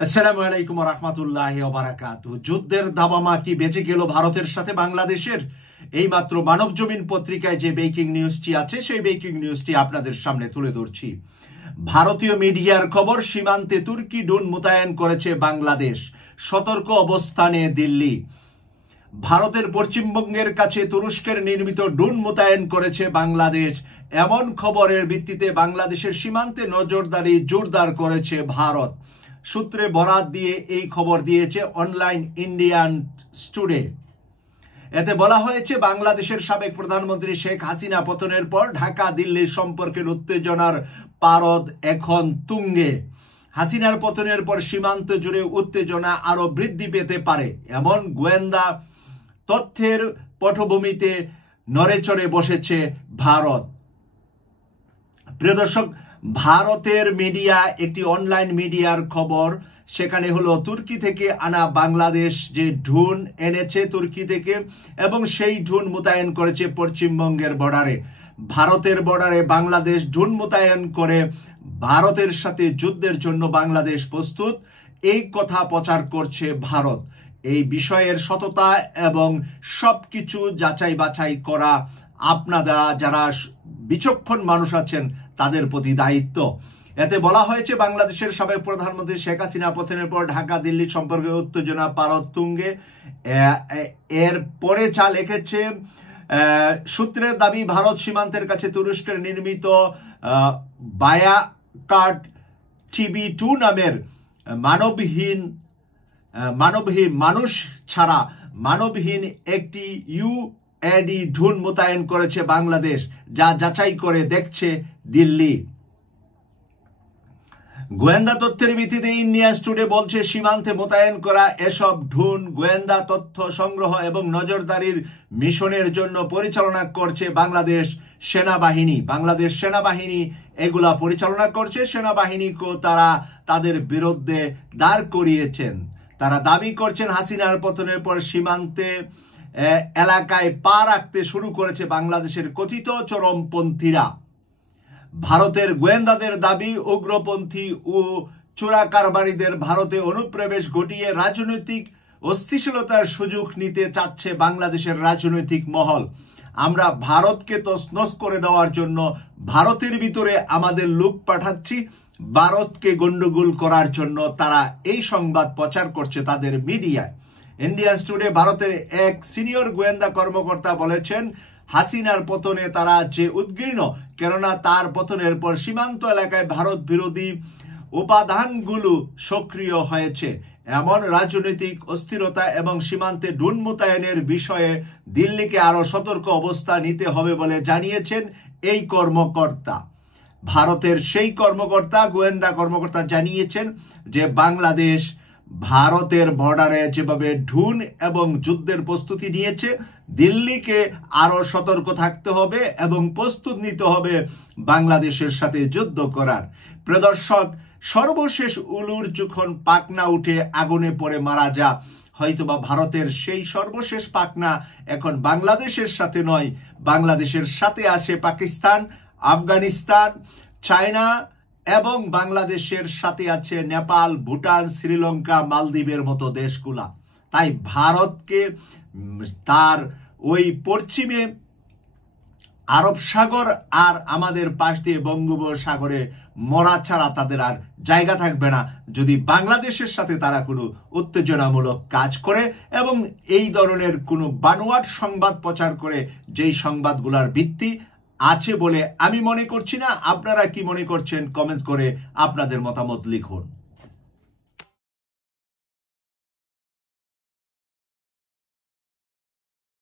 আসসালামু আলাইকুম ওয়া রাহমাতুল্লাহি ওয়া বারাকাতুহু। যুদ্ধের দাবামা কি বেঁচে গেল ভারতের সাথে বাংলাদেশের? এইমাত্র মানবজমিন পত্রিকায় যে ব্রেকিং নিউজটি আছে সেই ব্রেকিং নিউজটি আপনাদের সামনে তুলে ধরছি। ভারতীয় মিডিয়ার খবর, সীমান্তে তুর্কি ড্রোন মোতায়েন করেছে বাংলাদেশ, সতর্ক অবস্থানে দিল্লি। ভারতের পশ্চিমবঙ্গের কাছে তুরস্কের নির্মিত ড্রোন মোতায়েন করেছে বাংলাদেশ। এমন খবরের ভিত্তিতে বাংলাদেশের সীমান্তে নজরদারি জোরদার করেছে ভারত। সূত্রে বরাত দিয়ে এই খবর দিয়েছে অনলাইন ইন্ডিয়ান টুডে। এতে বলা হয়েছে, বাংলাদেশের সাবেক প্রধানমন্ত্রী শেখ হাসিনা পতনের পর ঢাকা দিল্লির সম্পর্কের উত্তেজনার পারদ এখন তুঙ্গে। হাসিনার পতনের পর সীমান্ত জুড়ে উত্তেজনা আরো বৃদ্ধি পেতে পারে এমন গোয়েন্দা তথ্যের পটভূমিতে নড়েচড়ে বসেছে ভারত। প্রিয় দর্শক, ভারতের মিডিয়া একটি অনলাইন মিডিয়ার খবর, সেখানে হলো তুর্কি থেকে আনা বাংলাদেশ যে ড্রোন এনেছে তুর্কি থেকে এবং সেই ড্রোন মোতায়েন করেছে পশ্চিমবঙ্গের বর্ডারে। ভারতের বর্ডারে বাংলাদেশ ড্রোন মোতায়েন করে ভারতের সাথে যুদ্ধের জন্য বাংলাদেশ প্রস্তুত, এই কথা প্রচার করছে ভারত। এই বিষয়ের সততা এবং সবকিছু যাচাই বাছাই করা আপনারা যারা বিচক্ষণ মানুষ আছেন তাদের প্রতি দায়িত্ব। এতে বলা হয়েছে, বাংলাদেশের সাবেক প্রধানমন্ত্রী শেখ হাসিনা পতনের পর ঢাকা দিল্লি সম্পর্কে উত্তেজনা পারদ তুঙ্গে। এর পরে চা লিখেছে, সূত্রের দাবি, ভারত সীমান্তের কাছে তুরস্কের নির্মিত বায়াকার্ড TB2 নামের মানবহীন একটি UAD ড্রোন মোতায়েন করেছে বাংলাদেশ, যা যাচাই করে দেখছে দিল্লি। গোয়েন্দা তথ্যের ভিত্তিতে ইন্ডিয়ান টুডে বলছে, সীমান্তে মোতায়েন করা এসব ড্রোন গোয়েন্দা তথ্য সংগ্রহ এবং নজরদারির মিশনের জন্য পরিচালনা করছে বাংলাদেশ সেনাবাহিনী এগুলা পরিচালনা করছে। সেনাবাহিনীকেও তারা তাদের বিরুদ্ধে দাঁড় করিয়েছেন। তারা দাবি করছেন, হাসিনার পতনের পর সীমান্তে এলাকায় পা রাখতে শুরু করেছে বাংলাদেশের কথিত চরমপন্থীরা। ভারতের গোয়েন্দাদের দাবি, উগ্রপন্থী ও চোরাকারবারিদের ভারতে অনুপ্রবেশ ঘটিয়ে রাজনৈতিক অস্থিতিশীলতার সুযোগ নিতে চাচ্ছে বাংলাদেশের রাজনৈতিক মহল। আমরা ভারতকে তছনছ করে দেওয়ার জন্য ভারতের ভিতরে আমাদের লোক পাঠাচ্ছি, ভারতকে গন্ডগোল করার জন্য তারা এই সংবাদ প্রচার করছে তাদের মিডিয়ায়। ইন্ডিয়ান টুডে ভারতের এক সিনিয়র গোয়েন্দা কর্মকর্তা বলেছেন, হাসিনার পতনে তারা যে উদ্বিগ্ন, কেননা তার পতনের পর সীমান্ত এলাকায় ভারত বিরোধী উপাদানগুলো সক্রিয় হয়েছে। এমন রাজনৈতিক অস্থিরতা এবং সীমান্তে ড্রোন মোতায়েনের বিষয়ে দিল্লিকে আরো সতর্ক অবস্থা নিতে হবে বলে জানিয়েছেন এই কর্মকর্তা। ভারতের সেই গোয়েন্দা কর্মকর্তা জানিয়েছেন যে বাংলাদেশ ভারতের বর্ডারে যেভাবে ড্রোন এবং যুদ্ধের প্রস্তুতি নিয়েছে, দিল্লিকে আরো সতর্ক থাকতে হবে এবং প্রস্তুত নিতে হবে বাংলাদেশের সাথে যুদ্ধ করার। প্রিয় দর্শক, সর্বশেষ উলুর যখন পাকনা উঠে আগুনে পড়ে মারা যা, হয়তোবা ভারতের সেই সর্বশেষ পাকনা এখন বাংলাদেশের সাথে নয়, বাংলাদেশের সাথে আছে পাকিস্তান, আফগানিস্তান, চায়না এবং বাংলাদেশের সাথে আছে নেপাল, ভুটান, শ্রীলঙ্কা, মালদ্বীপের মতো দেশগুলা। তাই ভারতকে তার ওই পশ্চিমে আরব সাগর আর আমাদের পাশ দিয়ে বঙ্গোপসাগরে মরা ছাড়া তাদের আর জায়গা থাকবে না যদি বাংলাদেশের সাথে তারা কোনো উত্তেজনামূলক কাজ করে এবং এই ধরনের কোনো বানোয়াট সংবাদ প্রচার করে, যেই সংবাদগুলোর ভিত্তি আছে বলে আমি মনে করছি না। আপনারা কি মনে করছেন? কমেন্টস করে আপনাদের মতামত লিখুন।